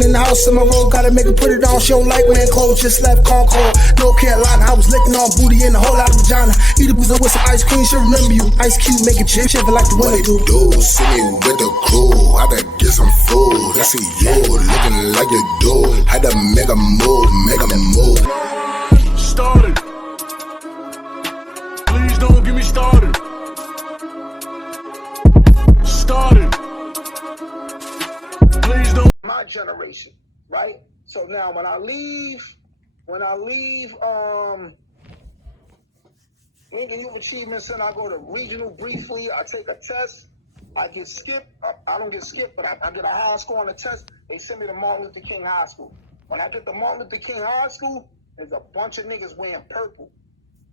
Queen in the house in my road, gotta make her put it on. She don't like wearing clothes, just left Concord, North Carolina. I was licking on booty and a whole lot of vagina. Eat a pizza with some ice cream, she'll remember you. Ice Cube, make it chip like the winter do. See me with the crew, I gotta get some food. I see you looking like you do. Had to make a move, make a move. Started. Please don't get me started. Started. Please don't. My generation, right? So now when I leave Lincoln Youth Achievement Center, I go to regional briefly, I take a test, I get skipped, I don't get skipped, but I get a high score on the test, they send me to Martin Luther King High School. When I get to Martin Luther King High School, there's a bunch of niggas wearing purple.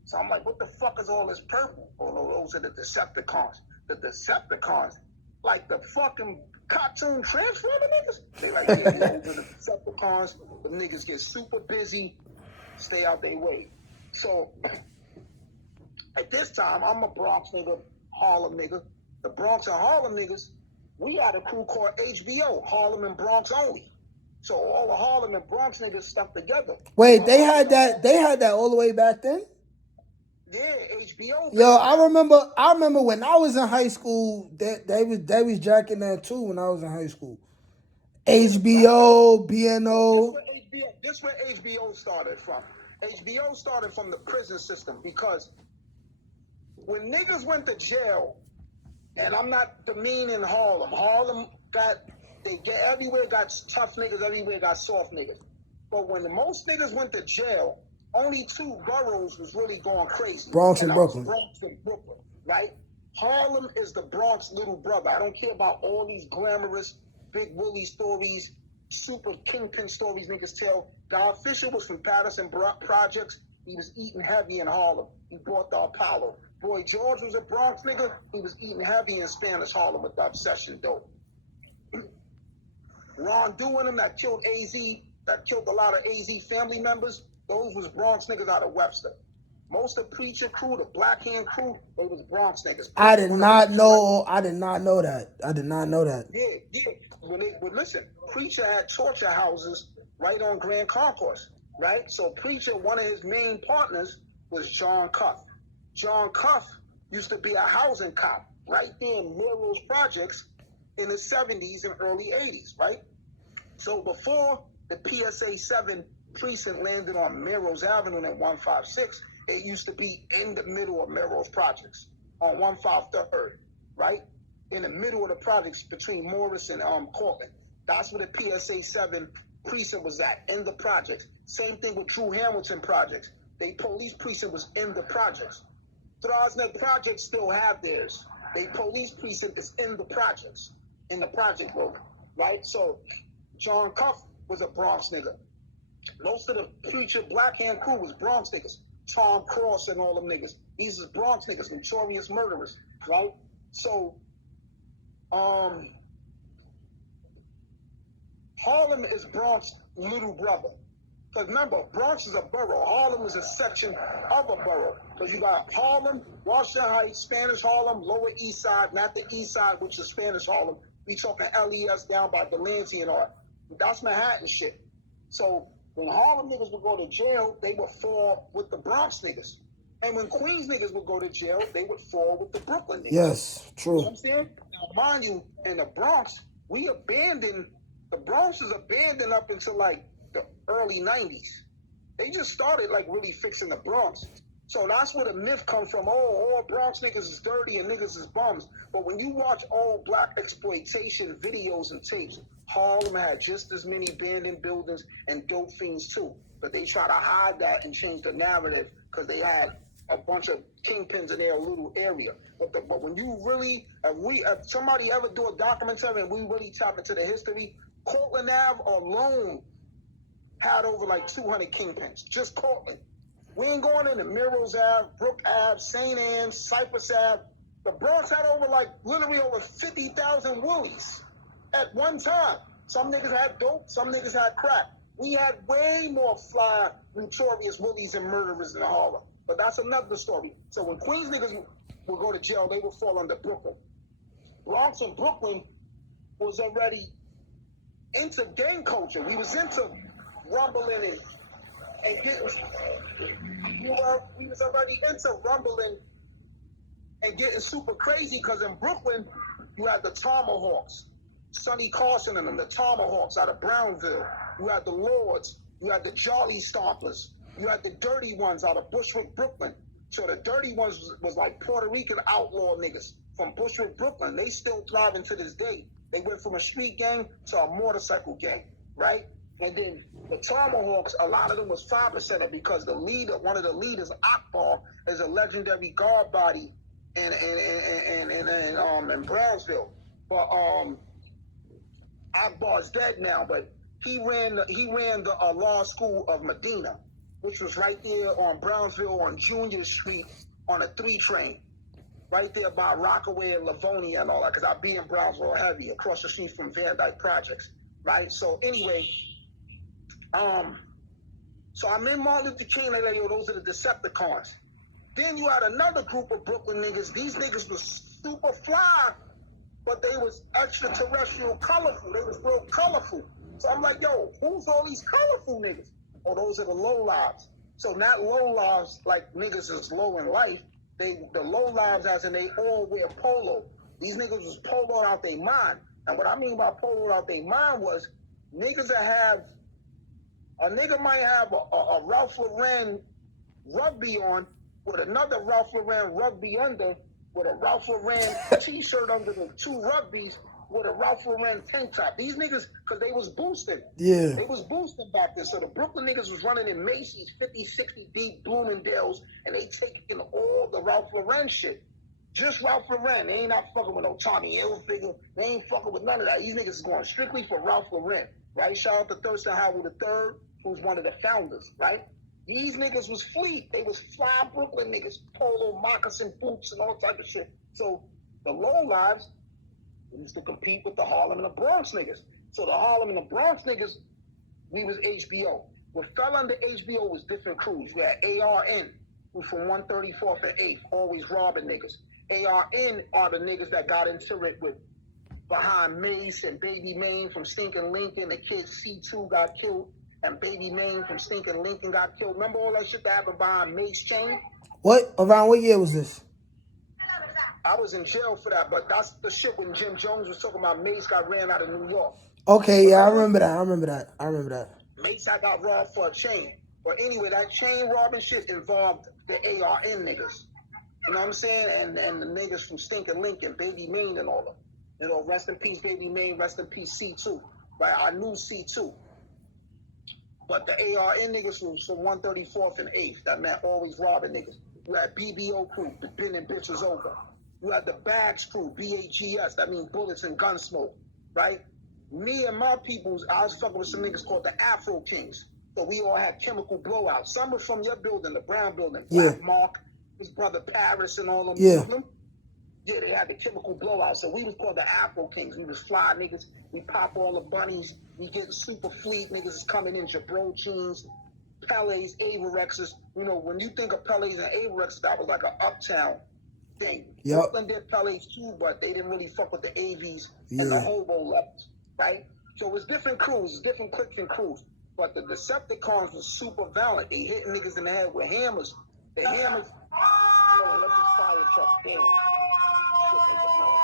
So I'm like, what the fuck is all this purple? Oh no, those are the Deceptacons. The Deceptacons, like the fucking cartoon Transformer niggas. They like, yeah, those are the Deceptacons. The niggas get super busy, stay out their way. So at this time, I'm a Bronx nigga, Harlem nigga. The Bronx and Harlem niggas, we had a crew called H.B.O, Harlem and Bronx only. So all the Harlem and Bronx niggas stuck together. Wait, they had that all the way back then? Yeah, H.B.O. Yo, I remember when I was in high school, they was jacking that too when I was in high school. H.B.O, BNO. This where H.B.O started from. H.B.O started from the prison system because when niggas went to jail, and I'm not demeaning Harlem. Harlem everywhere got tough niggas, everywhere got soft niggas. But when most niggas went to jail, only two boroughs was really going crazy. Bronx and Brooklyn. Bronx and Brooklyn, right? Harlem is the Bronx little brother. I don't care about all these glamorous Big Willie stories, super kingpin stories niggas tell. Guy Fisher was from Patterson Projects. He was eating heavy in Harlem. He bought the Apollo. Boy George was a Bronx nigga. He was eating heavy in Spanish Harlem with the Obsession dope. Ron Dew and them that killed a lot of AZ family members, those was Bronx niggas out of Webster. Most of Preacher crew, the Black Hand crew, they was Bronx niggas. I did not know that. Yeah. But listen, Preacher had torture houses right on Grand Concourse, right? So Preacher, one of his main partners was John Cuff. John Cuff used to be a housing cop right there in Melrose Projects in the 70s and early 80s, right? So before the PSA 7 precinct landed on Melrose Avenue at 156, it used to be in the middle of Melrose Projects on 153rd, right? In the middle of the projects between Morris and Cortland. That's where the PSA 7 precinct was at, in the projects. Same thing with Drew Hamilton Projects. They police precinct was in the projects. Throsneck Projects still have theirs. They police precinct is in the projects, in the project building, right? So John Cuff was a Bronx nigga. Most of the Preacher Black Hand crew was Bronx niggas. Tom Cross and all them niggas. These is Bronx niggas, notorious murderers, right? So, Harlem is Bronx little brother. Because remember, Bronx is a borough. Harlem is a section of a borough. Because you got Harlem, Washington Heights, Spanish Harlem, Lower East Side, not the East Side, which is Spanish Harlem. We talking LES down by Delancey and all. That's Manhattan shit. So when Harlem niggas would go to jail, they would fall with the Bronx niggas. And when Queens niggas would go to jail, they would fall with the Brooklyn niggas. Yes, true. You know what I'm saying? Now, mind you, in the Bronx, the Bronx is abandoned up until like the early 90s. They just started like really fixing the Bronx. So that's where the myth comes from. Oh, all Bronx niggas is dirty and niggas is bums. But when you watch old black exploitation videos and tapes, Harlem had just as many abandoned buildings and dope fiends too. But they try to hide that and change the narrative because they had a bunch of kingpins in their little area. But when you really, if somebody ever do a documentary and we really tap into the history, Cortland Ave alone had over like 200 kingpins, just Cortland. We ain't going into Melrose Ave, Brook Ave, St. Anne's, Cypress Ave. The Bronx had literally over 50,000 woolies at one time. Some niggas had dope, some niggas had crack. We had way more fly, notorious woolies and murderers in Harlem. But that's another story. So when Queens niggas would go to jail, they would fall under Brooklyn. Bronx and Brooklyn was already into gang culture. We was into rumbling and getting. We was already into rumbling and getting super crazy because in Brooklyn you had the Tomahawks, Sonny Carson and them, the Tomahawks out of Brownville. You had the Lords. You had the Jolly Stompers. You had the Dirty Ones out of Bushwick, Brooklyn. So the Dirty Ones was like Puerto Rican outlaw niggas from Bushwick, Brooklyn. They still thriving to this day. They went from a street gang to a motorcycle gang, right? And then the Tomahawks, a lot of them was 5%er because the leader, one of the leaders, Akbar, is a legendary guard body in Brownsville. But Akbar's dead now, but he ran the law school of Medina, which was right there on Brownsville on Junior Street on a 3 train, right there by Rockaway and Livonia and all that, because I be in Brownsville heavy, across the street from Van Dyke Projects, right? So anyway, so I'm in Martin Luther King, like, yo, those are the Deceptacons. Then you had another group of Brooklyn niggas. These niggas was super fly, but they was extraterrestrial colorful. They was real colorful. So I'm like, yo, who's all these colorful niggas? Oh, those are the low lives. So not low lives like niggas is low in life. The low lives as in they all wear polo. These niggas was poloed out their mind. And what I mean by poloed out their mind was niggas that have, a nigga might have a Ralph Lauren rugby on with another Ralph Lauren rugby under, with a Ralph Lauren t-shirt under the 2 rugbies, with a Ralph Lauren tank top. These niggas, because they was boosting. Yeah. They was boosting back then. So the Brooklyn niggas was running in Macy's, 50, 60 deep, Bloomingdale's, and they taking all the Ralph Lauren shit. Just Ralph Lauren. They ain't not fucking with no Tommy Hilfiger. They ain't fucking with none of that. These niggas is going strictly for Ralph Lauren, right? Shout out to Thurston Howell III, who's one of the founders, right? These niggas was fleet. They was fly Brooklyn niggas, polo, moccasin boots, and all type of shit. So the low lives used to compete with the Harlem and the Bronx niggas. So the Harlem and the Bronx niggas, we was H.B.O. What fell under H.B.O. was different crews. We had ARN, who from 134th and 8th, always robbing niggas. ARN are the niggas that got into it with behind Mace and Baby Maine from Stinking Lincoln. The kid C2 got killed, and Baby Maine from Stinking Lincoln got killed. Remember all that shit that happened behind Mace chain? What? Around what year was this? I was in jail for that, but that's the shit when Jim Jones was talking about Mace got ran out of New York. Okay, yeah, I remember that. Mace got robbed for a chain. But anyway, that chain robbing shit involved the ARN niggas. You know what I'm saying? And the niggas from Stinking Lincoln, Baby Maine and all them. You know, rest in peace, Baby Maine, rest in peace, C2. Right? I knew C2. But the ARN niggas from 134th and 8th, that meant always robbing niggas. You had BBO crew, the bending bitches over. You had the Bags crew, BAGS, that means bullets and gun smoke, right? Me and my peoples, I was fucking with some niggas called the Afro Kings. So we all had chemical blowouts. Some were from your building, the Brown building. Black Mark, his brother Paris and all them. Yeah. Yeah, they had the chemical blowouts. So we was called the Afro Kings. We was fly niggas. We pop all the bunnies. We getting super fleet. Niggas is coming in Jabro jeans, Pelés, Avorexes. You know, when you think of Pelés and Avorexes, that was like an uptown thing. Yep. Brooklyn did Pelés too, but they didn't really fuck with the AVs and the hobo levels, right? So it's different crews, it's different cliques and crews. But the Deceptacons was super violent. They hitting niggas in the head with hammers. The hammers. Oh, let this fire truck. Damn. Shit, make a noise.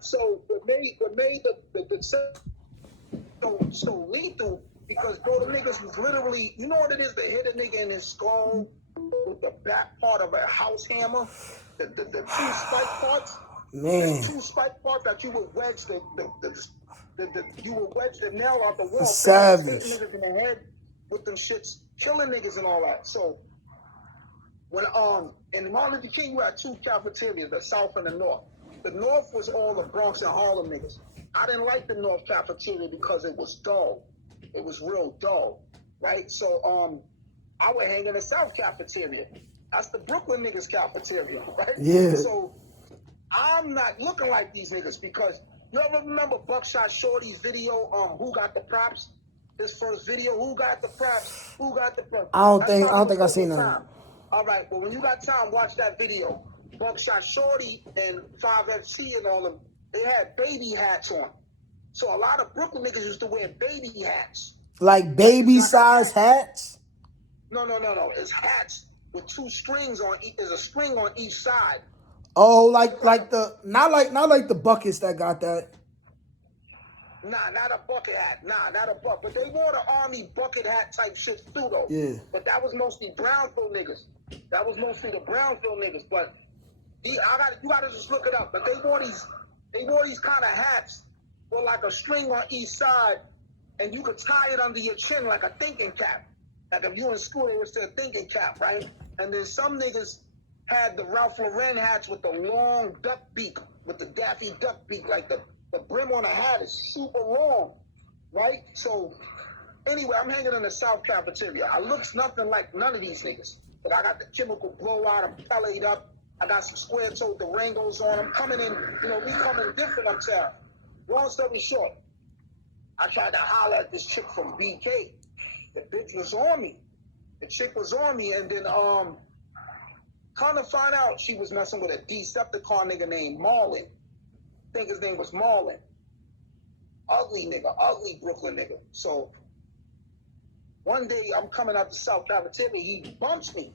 So what made the so lethal, because bro, the niggas was literally, you know what it is, to hit a nigga in his skull with the back part of a house hammer, the 2 spike parts, Man. the 2 spike parts that you would wedge you would wedge the nail out the wall. Savage. Hitting niggas in the head with them shits, killing niggas and all that. So when in Martin Luther King, you had 2 cafeterias, the South and the North. The North was all the Bronx and Harlem niggas. I didn't like the North cafeteria because it was dull. It was real dull, right? So I would hang in the South cafeteria. That's the Brooklyn niggas cafeteria, right? Yeah. So I'm not looking like these niggas because you ever remember Buckshot Shorty's video, Who Got the Props? His first video, Who Got the Props? Who Got the Props? I don't think I seen that. All right, well, when you got time, watch that video. Buckshot Shorty and 5FC and all them, they had baby hats on. So a lot of Brooklyn niggas used to wear baby hats. Like baby size hats? No. It's hats with two strings on each. There's a string on each side. Oh, like the not like the buckets that got that. Nah, not a bucket hat. Nah, not a bucket. But they wore the army bucket hat type shit too, though. Yeah. But that was mostly Brownsville niggas. That was mostly the Brownsville niggas. But you gotta just look it up. But they wore these kind of hats with like a string on each side, and you could tie it under your chin like a thinking cap. Like if you in school, they would say a thinking cap, right? And then some niggas had the Ralph Lauren hats with the long duck beak, with the Daffy Duck beak, like the brim on the hat is super long, right? So anyway, I'm hanging in the South Cafeteria. I looks nothing like none of these niggas. But I got the chemical blowout, I'm pelleted up. I got some square-toed Durangos on. I'm coming in, we coming different uptown. Long story short, I tried to holler at this chick from BK. The bitch was on me. The chick was on me, and then come to find out she was messing with a Deceptacon nigga named Marlon. I think his name was Marlon. Ugly nigga, ugly Brooklyn nigga. So one day I'm coming out the South Cafeteria, he bumps me.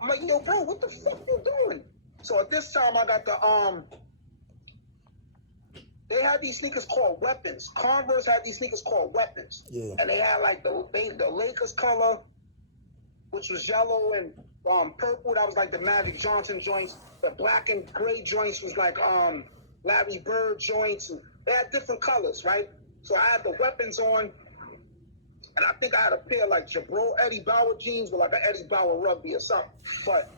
I'm like, yo, bro, what the fuck you doing? So at this time I got the they had these sneakers called Weapons. Converse had these sneakers called Weapons. Yeah. And they had like the Lakers color, which was yellow and purple. That was like the Magic Johnson joints. The black and gray joints was like Larry Bird joints. And they had different colors, right? So I had the Weapons on, and I think I had a pair like Jabro Eddie Bauer jeans with like an Eddie Bauer rugby or something. But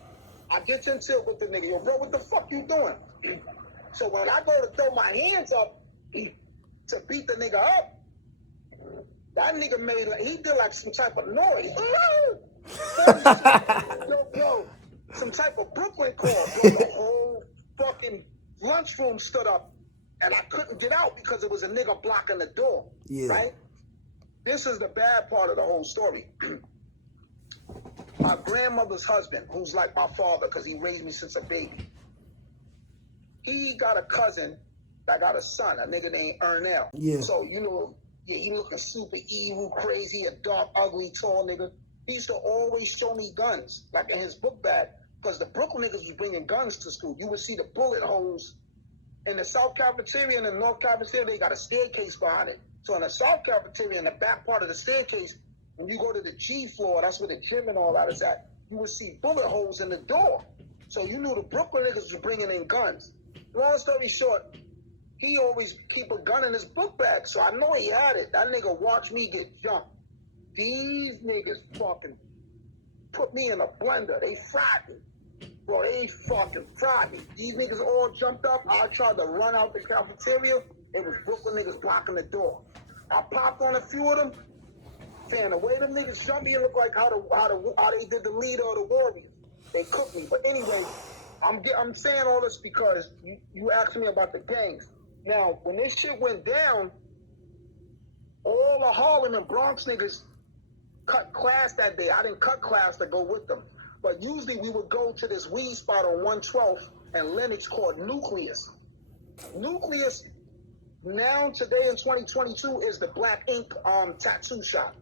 I get into it with the nigga. Yo, bro, what the fuck you doing? So when I go to throw my hands up to beat the nigga up, that nigga he did like some type of noise. Yo, some type of Brooklyn call. Bro, the whole fucking lunchroom stood up, and I couldn't get out because it was a nigga blocking the door. Yeah. Right? This is the bad part of the whole story. My grandmother's husband, who's like my father because he raised me since a baby, he got a cousin that got a son, a nigga named Ernell. Yeah. So, he looking super evil, crazy, a dark, ugly, tall nigga. He used to always show me guns, like in his book bag, because the Brooklyn niggas was bringing guns to school. You would see the bullet holes in the South Cafeteria and the North Cafeteria. They got a staircase behind it. So in the South Cafeteria, in the back part of the staircase, when you go to the G floor, that's where the gym and all that is at, you would see bullet holes in the door. So you knew the Brooklyn niggas was bringing in guns. Long story short, he always keep a gun in his book bag, so I know he had it. That nigga watched me get jumped. These niggas fucking put me in a blender. They fried me. Bro, they fucking fried me. These niggas all jumped up. I tried to run out the cafeteria. It was Brooklyn niggas blocking the door. I popped on a few of them. Man, the way them niggas jumped me, it looked like how they did the leader of the Warriors. They cooked me. But anyway, I'm saying all this because you asked me about the gangs. Now, when this shit went down, all the Harlem and Bronx niggas cut class that day. I didn't cut class to go with them. But usually we would go to this weed spot on 112th and Lenox called Nucleus. Nucleus, now today in 2022, is the Black Ink tattoo shop.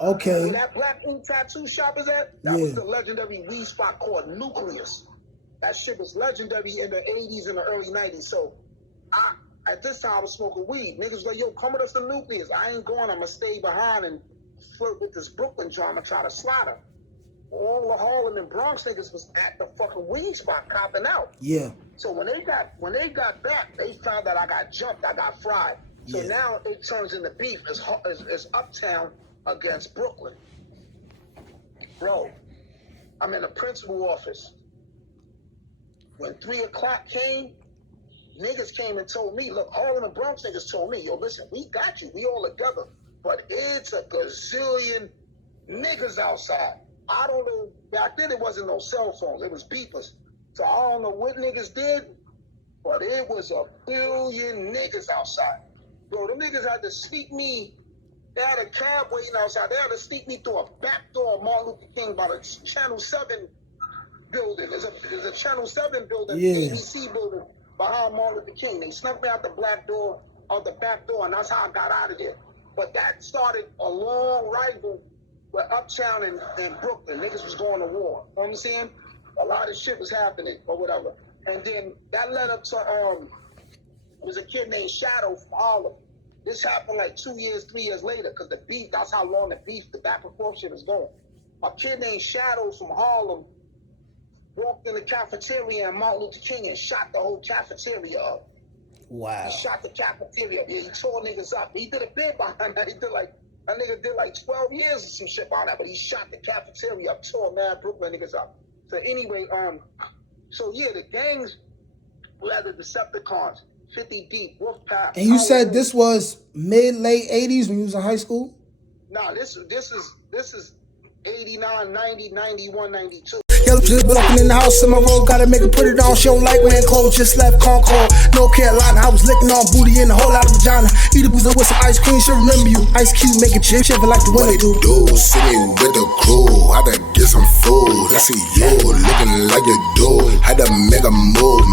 Okay. Where that Black Ink tattoo shop is at, that was the legendary weed spot called Nucleus. That shit was legendary in the 80s and the early 90s. So at this time I was smoking weed. Niggas was like, yo, come with us to Nucleus. I ain't going. I'm going to stay behind and flirt with this Brooklyn drama, try to slide her. All the Harlem and Bronx niggas was at the fucking weed spot copping out. Yeah. So when they got back, they found that I got jumped, I got fried. So now it turns into beef. It's Uptown against Brooklyn. Bro, I'm in the principal office. When 3 o'clock came, niggas came and told me, look, Harlem and Bronx niggas told me, yo, listen, we got you. We all together. But it's a gazillion niggas outside. I don't know. Back then, it wasn't no cell phones. It was beepers. So I don't know what niggas did, but it was a billion niggas outside. Bro, them niggas had to sneak me. They had a cab waiting outside. They had to sneak me through a back door of Martin Luther King by the Channel 7 building. There's a Channel 7 building, Yeah. ABC building behind Martin Luther King. They snuck me out the back door, and that's how I got out of there. But that started a long rival with Uptown and Brooklyn. Niggas was going to war. You know what I'm saying? A lot of shit was happening or whatever. And then that led up to there was a kid named Shadow from Harlem. This happened like 2 years, 3 years later, because the beef, that's how long the back and forth shit is going. A kid named Shadow from Harlem walked in the cafeteria and Martin Luther King and shot the whole cafeteria up. Wow. He shot the cafeteria up. Yeah, he tore niggas up. He did a bid behind that. That nigga did like 12 years or some shit behind that, but he shot the cafeteria up, tore mad Brooklyn niggas up. So anyway, so yeah, the gangs, we had the Deceptacons, 50 Deep, Wolfpack. And you said this was late 80s when you was in high school? Nah, this is 89, 90, 91, 92. Yellow just walking in the house in my road, gotta make her put it on. She don't like wearing clothes, just left Concord, North Carolina. I was licking on booty in a whole lot of vagina. Eat a booze with some ice cream, she'll remember you. Ice Cube make it chip, like the What winter it do. do? City with the crew. I done get some food. I see you looking like you do. Had to make a move,